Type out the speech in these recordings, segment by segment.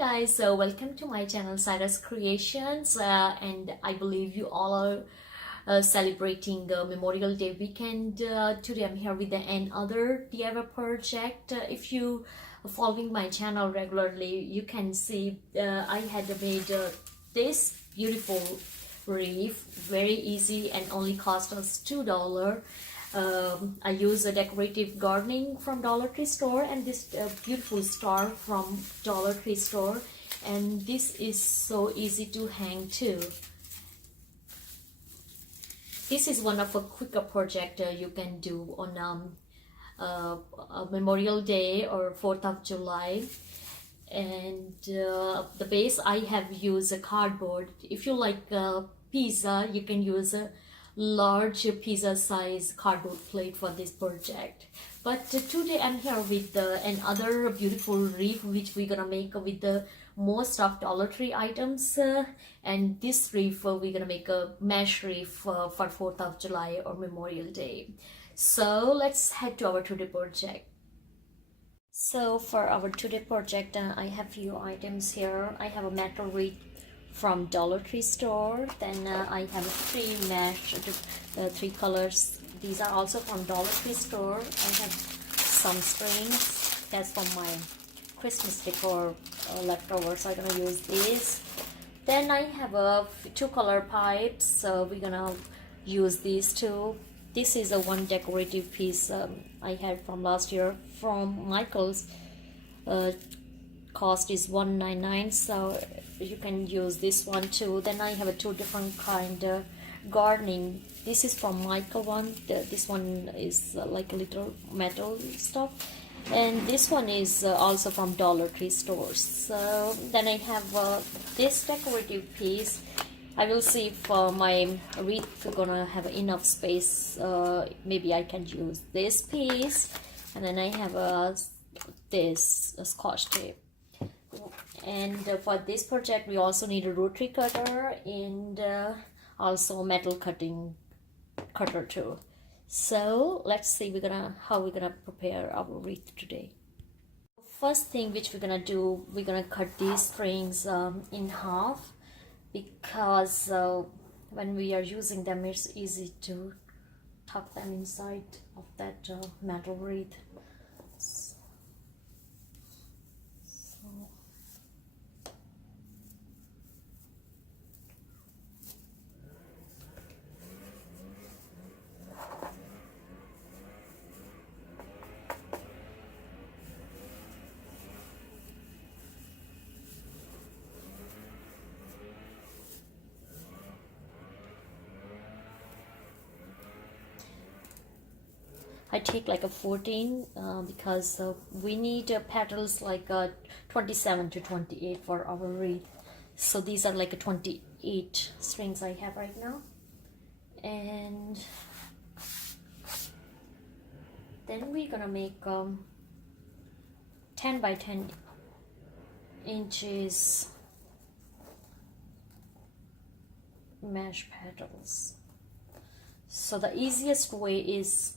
guys, welcome to my channel Cyrus Creations, and I believe you all are celebrating the Memorial Day weekend. Today I'm here with another DIY project. If you are following my channel regularly, you can see I had made this beautiful wreath, very easy and only cost us $2. I use a decorative gardening from Dollar Tree store and this beautiful star from Dollar Tree store, and this is so easy to hang too. This is one of a quicker project you can do on a Memorial Day or 4th of July. And the base I have used a cardboard. If you like pizza, you can use a large pizza size cardboard plate for this project. But today I'm here with another beautiful wreath which we're gonna make with the most of Dollar Tree items, and this wreath we're gonna make a mesh wreath for 4th of July or Memorial Day. So let's head to our today project. So for our today project, I have few items here. I have a metal wreath from Dollar Tree store. Then I have three mesh, three colors. These are also from Dollar Tree store. I have some strings. That's from my Christmas decor leftovers. So I'm gonna use these. Then I have two color pipes. So we're gonna use these two. This is a one decorative piece I had from last year from Michael's. Cost is $1.99, so you can use this one too. Then I have a two different kind of gardening. This is from Michael one. This one is like a little metal stuff, and this one is also from Dollar Tree stores. So then I have this decorative piece. I will see if my wreath is gonna have enough space. Maybe I can use this piece, and then I have this Scotch tape. And for this project we also need a rotary cutter and also metal cutting cutter too. So let's see how we're gonna prepare our wreath today. First thing which we're gonna do, we're gonna cut these strings in half, because when we are using them it's easy to tuck them inside of that metal wreath. I take like a 14 because we need petals like 27 to 28 for our wreath. So these are like a 28 strings I have right now. And then we're gonna make 10 by 10 inches mesh petals. So the easiest way is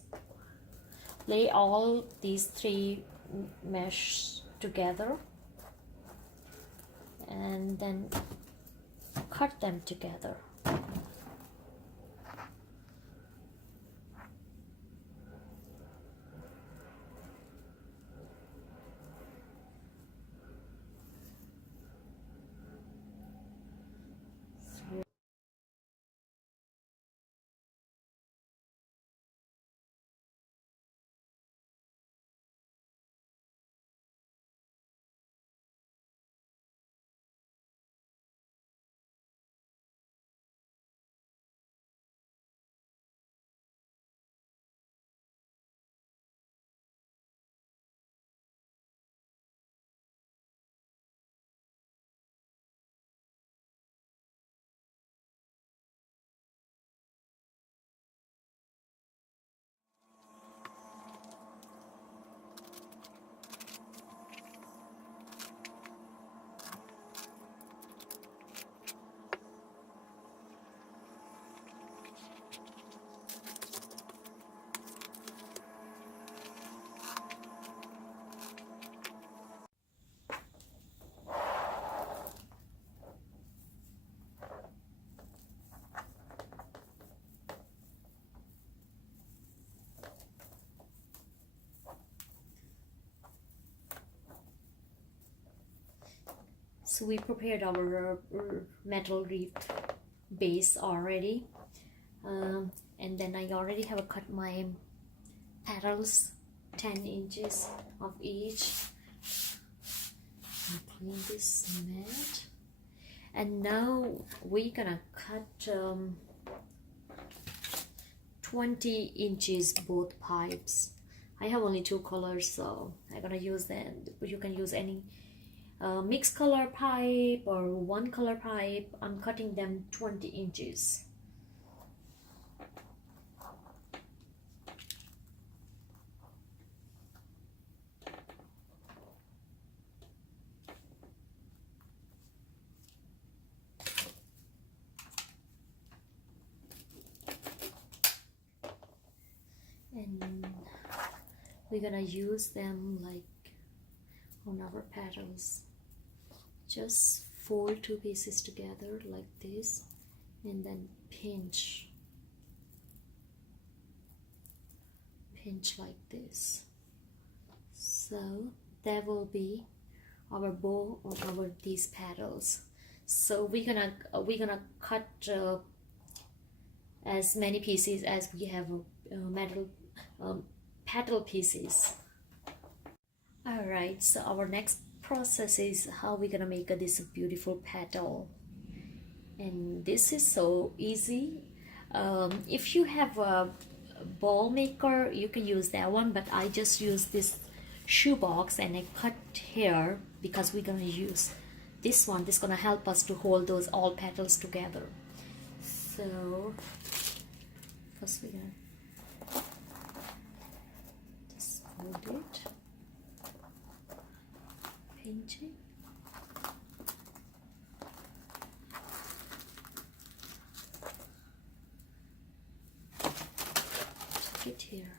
lay all these three mesh together and then cut them together. So we prepared our metal wreath base already, and then I already have cut my petals, 10 inches of each. I'll clean this mat, and now we're gonna cut 20 inches both pipes. I have only 2 colors, so I'm gonna use them. You can use any mixed color pipe or 1 color pipe. I'm cutting them 20 inches. And we're gonna use them like on our petals. Just fold 2 pieces together like this, and then pinch like this. So that will be our bow of these petals. So we're gonna cut as many pieces as we have metal petal pieces. All right, so our next process is how we're gonna make this beautiful petal, and this is so easy. If you have a ball maker, you can use that one, but I just use this shoebox and I cut here because we're gonna use this one. This is gonna help us to hold those all petals together. So first we're gonna just fold it, pinch it, stick it here.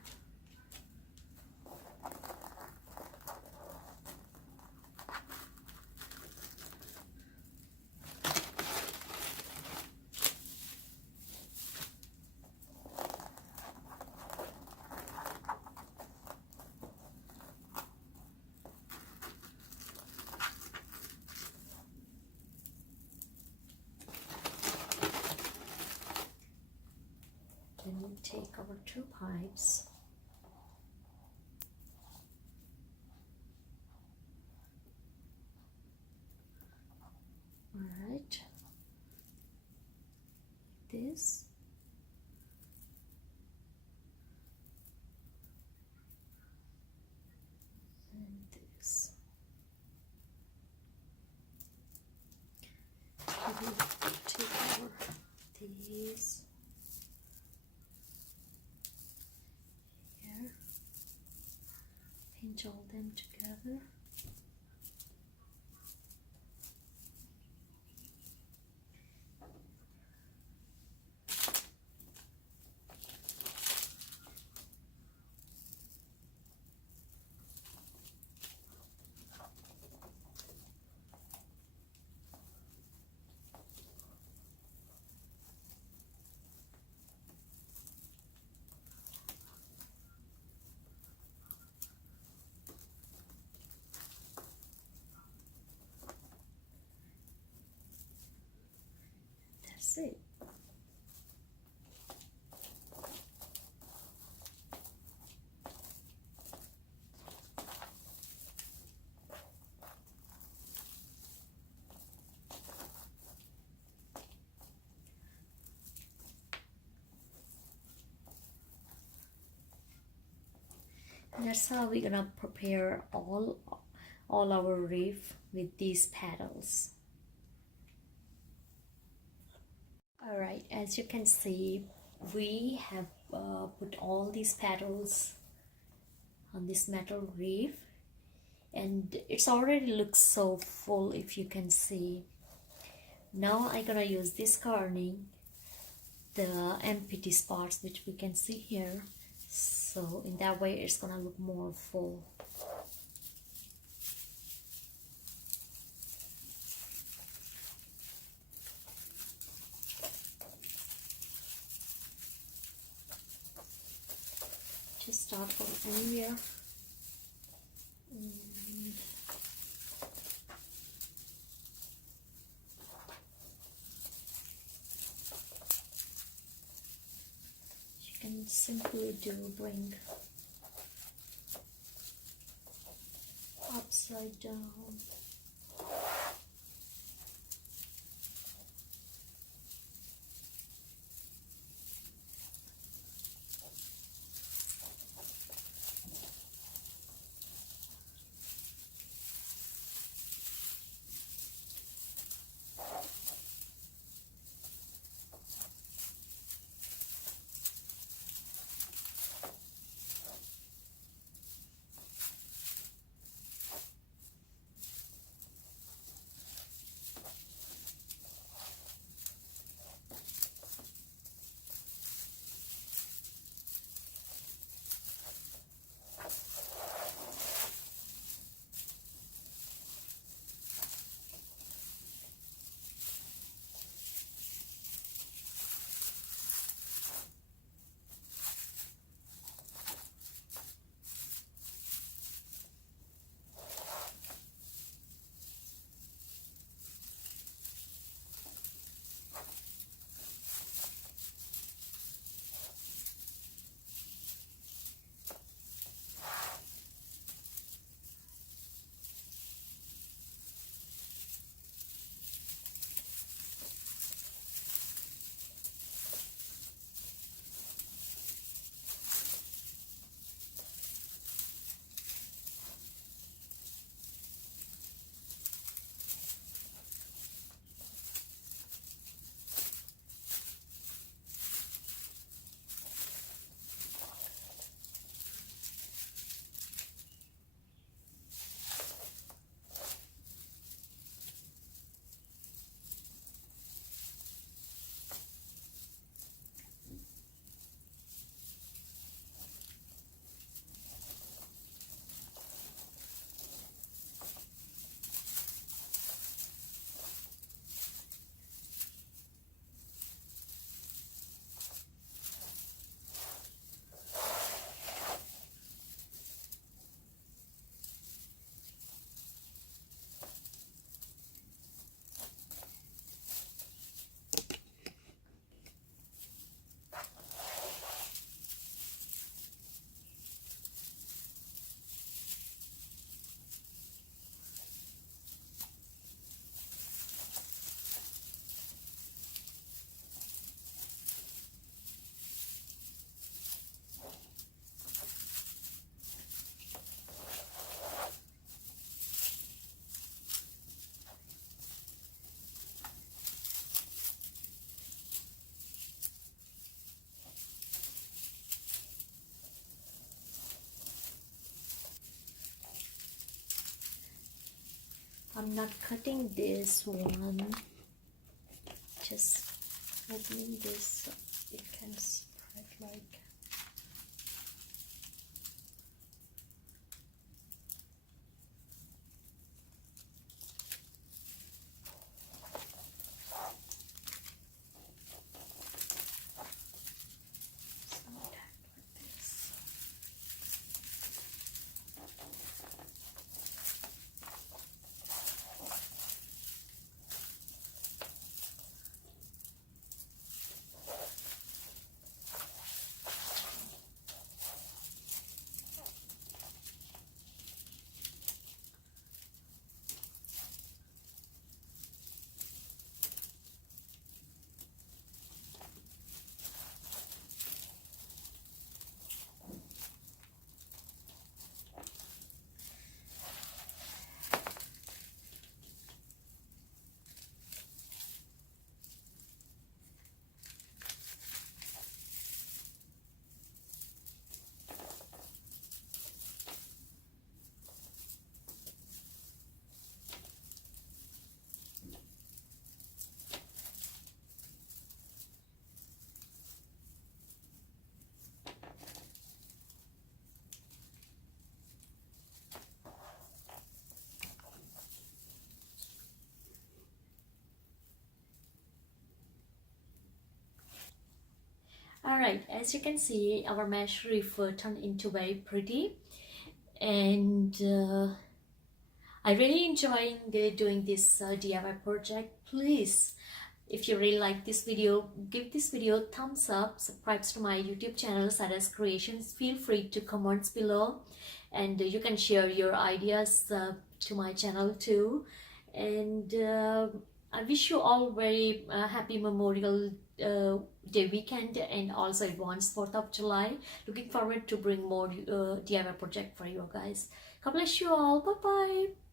Then we take our 2 pipes, all right, this, and this. We will take our these here, pinch all them together. That's it. And that's how we're gonna prepare all our wreath with these petals. All right, as you can see, we have put all these petals on this metal wreath, and it's already looks so full, if you can see. Now I'm gonna use this garning the empty spots which we can see here, so in that way it's gonna look more full. Just start from anywhere. and simply do bring upside down. I'm not cutting this one, just opening this so it can spread like. Alright, as you can see, our mesh reef turned into very pretty, and I really enjoying doing this DIY project. Please, If you really like this video, give this video a thumbs up, subscribe to my YouTube channel Sara's Creations. Feel free to comment below, and you can share your ideas to my channel too. And I wish you all very happy Memorial Day weekend, and also advance 4th of July. Looking forward to bring more DIY project for you guys. God bless you all. Bye bye.